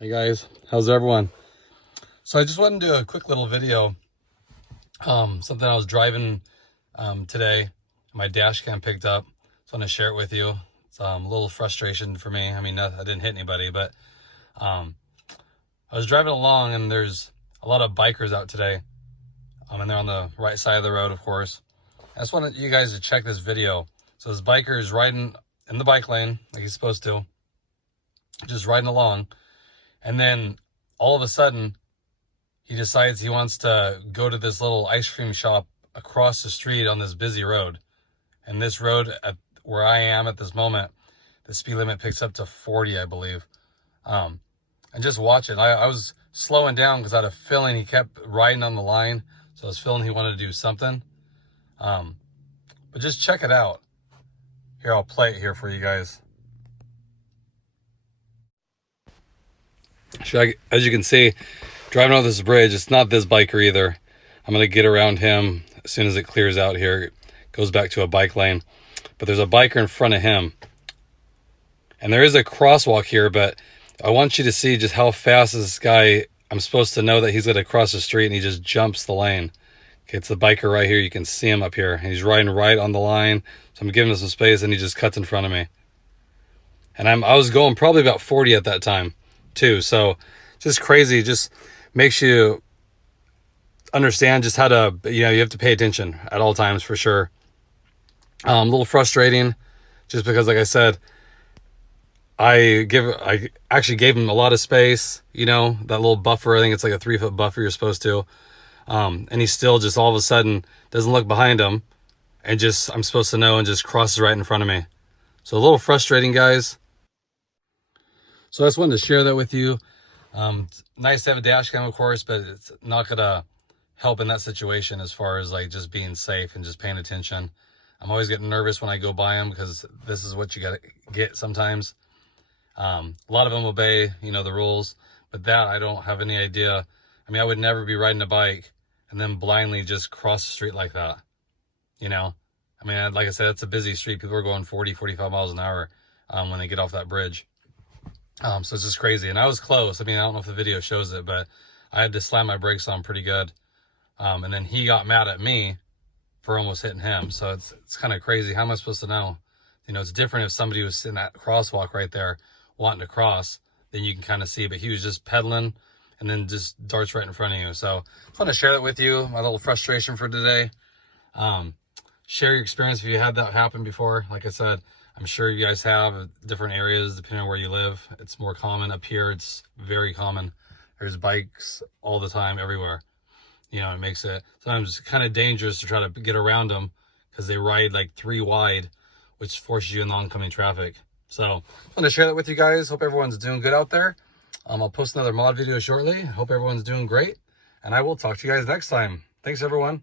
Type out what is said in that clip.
Hey guys, how's everyone? So I just wanted to do a quick little video. Something I was driving today, my dash cam picked up. So I'm gonna share it with you. It's a little frustration for me. I mean, I didn't hit anybody, but I was driving along and there's a lot of bikers out today. And they're on the right side of the road, of course. I just wanted you guys to check this video. So this biker is riding in the bike lane like he's supposed to, just riding along. And then all of a sudden, he decides he wants to go to this little ice cream shop across the street on this busy road. And this road at where I am at this moment, the speed limit picks up to 40, I believe. And just watch it. I was slowing down because I had a feeling he kept riding on the line. So I was feeling he wanted to do something. But just check it out. Here, I'll play it here for you guys. As you can see, driving over this bridge, it's not this biker either. I'm going to get around him as soon as it clears out here. It goes back to a bike lane. But there's a biker in front of him. And there is a crosswalk here, but I want you to see just how fast this guy, I'm supposed to know that he's going to cross the street and he just jumps the lane. Okay, it's the biker right here. You can see him up here. And he's riding right on the line. So I'm giving him some space and he just cuts in front of me. And I was going probably about 40 at that time too. So just crazy. Just makes you understand just how to, you have to pay attention at all times for sure. A little frustrating just because, like I said, I actually gave him a lot of space, that little buffer. I think it's like a 3-foot buffer you're supposed to. And he still just all of a sudden doesn't look behind him and just, I'm supposed to know, and just crosses right in front of me. So a little frustrating, guys. So I just wanted to share that with you. It's nice to have a dash cam, of course, but it's not gonna help in that situation as far as like just being safe and just paying attention. I'm always getting nervous when I go by them because this is what you gotta get sometimes. A lot of them obey, the rules, but that I don't have any idea. I mean, I would never be riding a bike and then blindly just cross the street like that. I mean, like I said, it's a busy street. People are going 40, 45 miles an hour when they get off that bridge. So it's just crazy. And I was close. I mean, I don't know if the video shows it, but I had to slam my brakes on pretty good. And then he got mad at me for almost hitting him. So it's kind of crazy. How am I supposed to know? It's different if somebody was in that crosswalk right there wanting to cross, then you can kind of see, but he was just pedaling and then just darts right in front of you. So I want to share that with you, my little frustration for today. Share your experience if you had that happen before. Like I said, I'm sure you guys have different areas depending on where you live. It's more common up here. It's very common. There's bikes all the time, everywhere. It makes it sometimes kind of dangerous to try to get around them because they ride like 3 wide, which forces you in the oncoming traffic. So I want to share that with you guys. Hope everyone's doing good out there. I'll post another mod video shortly. Hope everyone's doing great. And I will talk to you guys next time. Thanks, everyone.